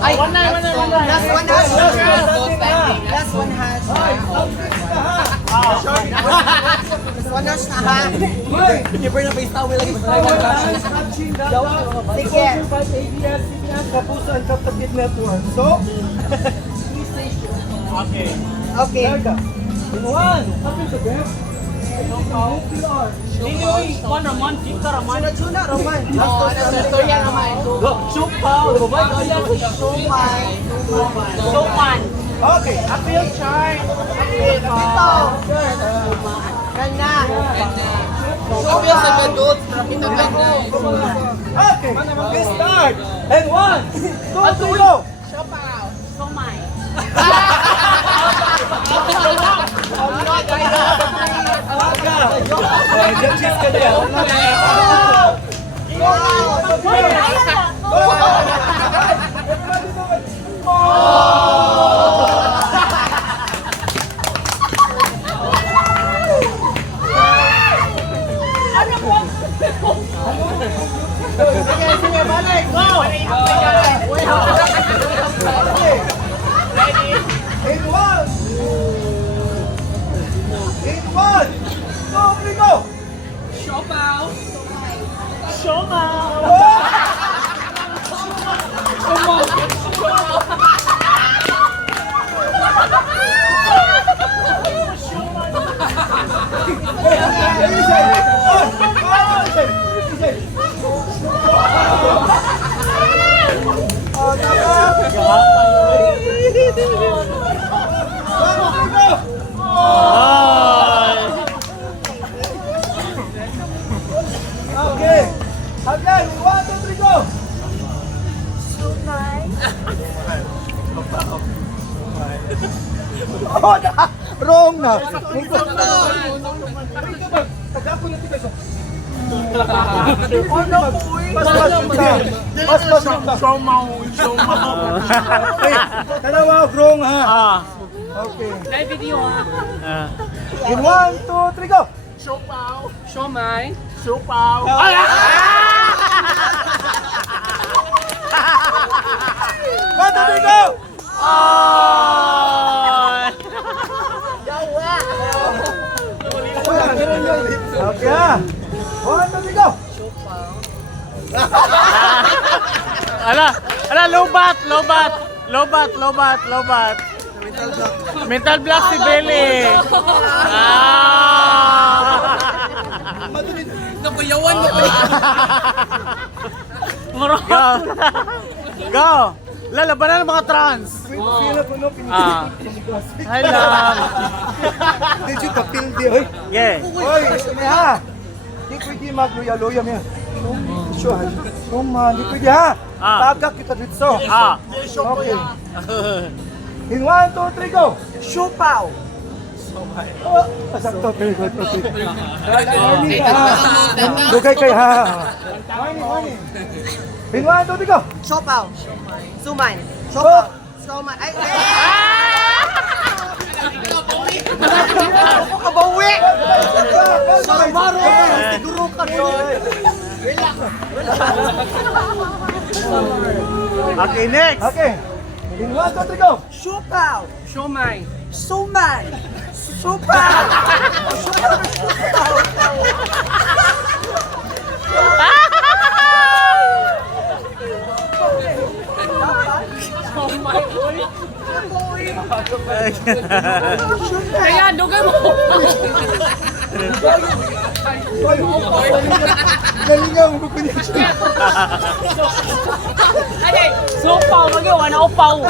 Ay, one na. Last one has. Last one has. Last one has na ha. Never na face towel lagi. Sige. Kapuso and Kapatid Network. So, Okay. one, happy to them. One Roman, Jika Roman. Suna, Roman. Sopan. Okay, appeal chart. Ito. Ganda. Okay, we start. And one, two, three, go. Somay. Judges ka na yan. Sige, balik. Go. In one, two, three, go. Okay. Again, 1, 2, 3, go. Oh, wrong na. Dalawa, wrong ha. Okay. Live video ha. In 1, 2, 3, go. Somay. 1, 2, 3, go. Okay. 1, 2, 3, go. Lobat. Mental block si Billy. Nakuyawan mo pa. Go. Lalabanan ng mga trans. Feel ako no Hi lang. Did you kapil di oy? Yeah. Oy, ha. Di pwede magluya-luya mo. Sure. Di pwede ha. Tagak kita dito. Okay. In 1, 2, 3, go. Siupaw. Oh, sakto. Very good. Okay. Morning ha. Dugay kay ha. Morning. In 1, 2, 3, go. Siopaw. Suman. Siopaw. Suman. Ay, ako kabawi. Maro. Siguro ka doon. Okay, next. Okay. In 1, 2, 3, go. Siopaw. Somay. Suman. Siopaw. Kaya dugay mo. Galingan mo ko niya. Ay, sopaw magawa na upaw.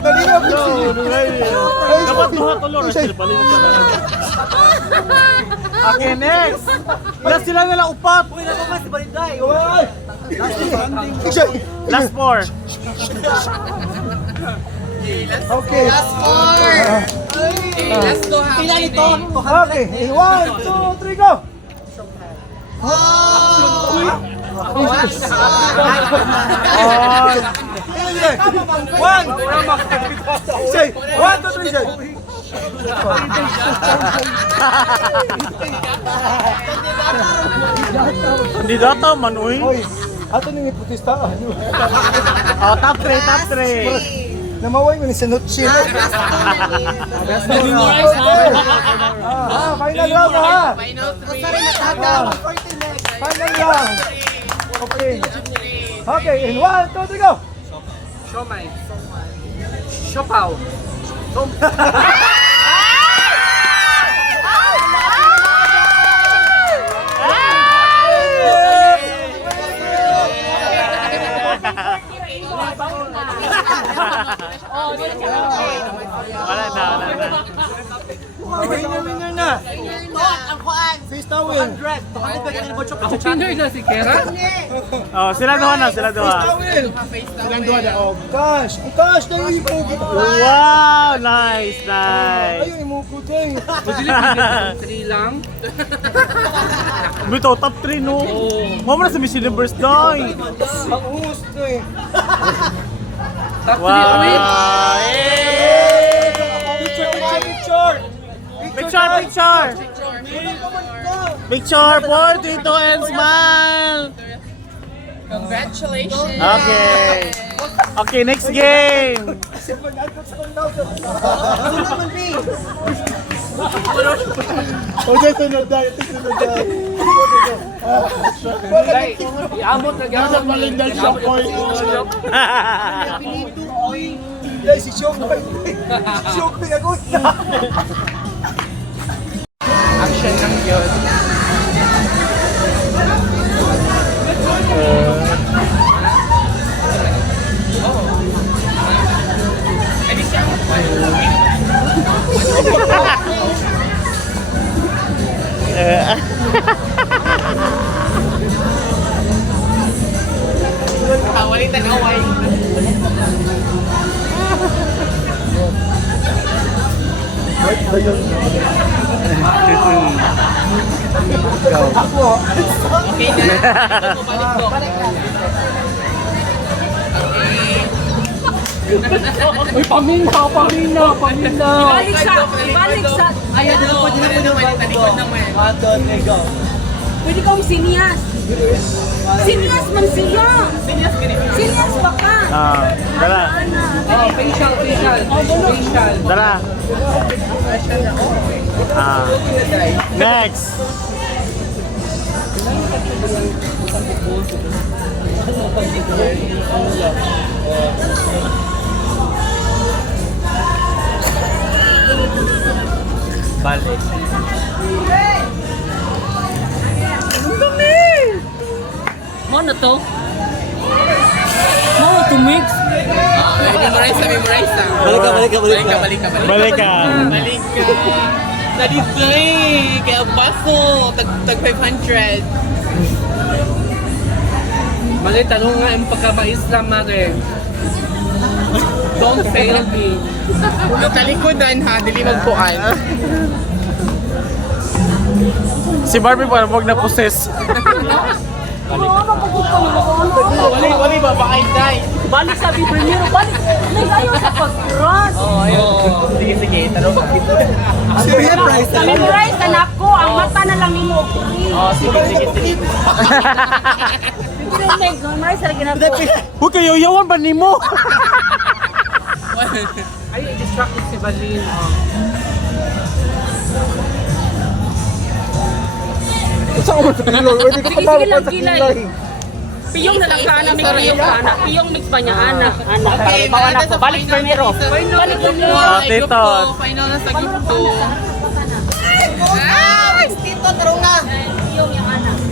Galingan mo siya. Dapat buhat ulo. Okay, next. Wala sila nila upat. Uy, napapas si Baliday. Oy. Last four. Okay. Let's go. Pila nito? Okay. In 1, 2, 3, go. One. Say 1, 2, 3, say. Hindi data man, uy. Hoy, ato nang iputista. Oh, top 3, top 3. Namaway mo ni sa Nutsi. Memorize, Final round ha. Final 3. Final round. Okay. Okay, in 1, 2, 3, go. Siomay. Siopaw. Wala na. Winner na. Ang kuan. Fista win. Ako winner na si Kera. Oh, sila duha na, sila duha. Fista win. Silang duha na. Oh, cash. Ang cash na yung imugot. Wow, nice, nice. Ayun, imugot eh. Madili pwede 3 lang. Bito, top 3 no. Mo na sa Miss Universe dai. Ang host eh. Top 3 Wow. ulit. Picture. Picture. Picture for Tito and smile. Congratulations. Okay. Okay, next game. Okay, sunod dahil. Sunod dahil. Ay, iamot na gano'n. Malindal siya po. Dahil si Shokoy. Shokoy ako. Action lang yun. Pawalitan away. Okay na. Ito mo balik ko. Uy, paminaw. Ibalik sa. Ayan na po. Talikod naman. Pwede kang sinias. Sinias man siya. Sinias ba ka? Dala. Oh, facial. Dala. Next. Balik. Ano to? Ano to mix? Memorize na. Balik ka. Balik ka. Nadisay. Kaya baso. Tag 500. Mali, tanong nga yung pagkaba-Islam natin. Don't fail me. Ang talikodan ha. Dili magpuan. Si Barbie pa wag na possess. Wali ba? Baka hindi. Balik sa primero, balik. Nag-ayaw sa pag-run. Sige. Tanong ka. Memorize anak ko, ang mata na lang mo. Sige. Memorize na lang ako. Huwag kayo yawan ba nimo? Ay, distracted si Valin. Saan ko sa pilor? Pwede ka Sige patawag lang, sa kilay. kilay. Piyong na lang ka anak, may piyong ka anak. Piyong mix ba niya anak? Anak, Okay, bawa na ko. Balik primero. Balik primero. Tito. Final na sa group 2. Ah! Tito, tarong na! Piyong yung anak.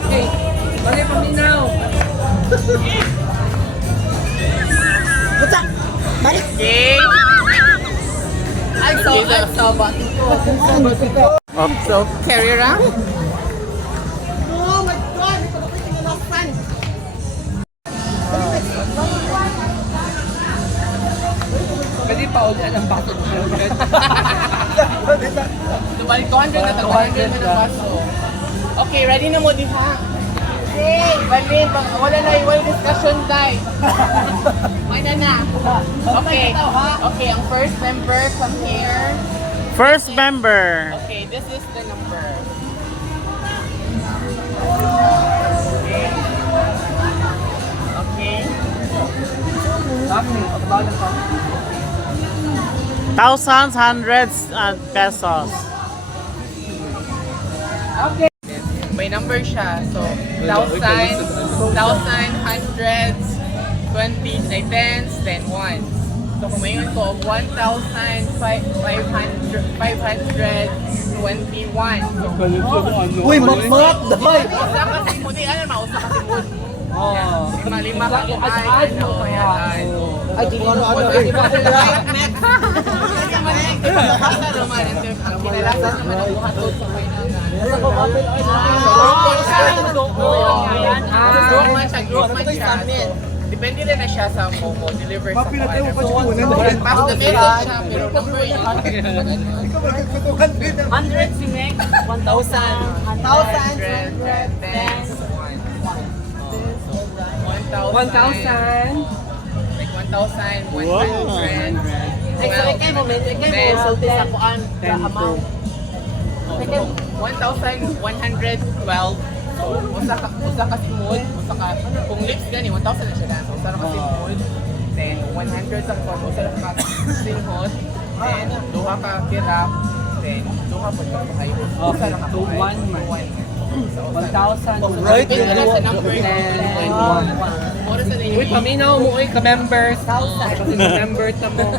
Okay. Mali, paminaw. Okay. Ay, so, bati ko. So, Carry around? Pwede pa ulit ang bato. Balik 200 na, 200 na baso. Okay, ready na mo, di ha? Okay, Balin, wala discussion tayo. May na. Okay, ang first member, come here. First member. Okay, this is the number. Okay. Thousands, hundreds, and pesos. May number siya. So, thousand, hundreds, 20, tens, then ones. So, kung mayon ko, 1,521. So, Uy, mat dahay. usa kasi mo, di ano, mausa kasi mo. Lima ka ko ay, ano, ayan. Ay, di ano. Basta naman, ang kinalasan naman ang buhatod sa kailangan. Group man siya. So, depende rin na siya sa mo deliver sa Mapilagay mo pa kuwan. siya. Pass the message siya, pero number yun. Ikaw magkatukan din. 100 si Meg, 1,000. 1,000. Like 1,100. Ay, sorry kayo mo, sulti sa kuan. 1,112. So, usa ka simod, kung lips gani 1,000 na siya na. So, usa ka simod, then 100 sa kuan, usa ka simod, then duha ka kirap, then duha pa ka kayo. Usa lang ka. 1,000. Right? Depende na sa number niyo. Oras na Uy, paminaw mo, uy, ka-members. Kasi member ta mo.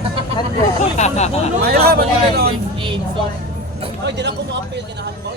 Maya, magiging 8. So, di lang ko mo-appeal, kinahan mo.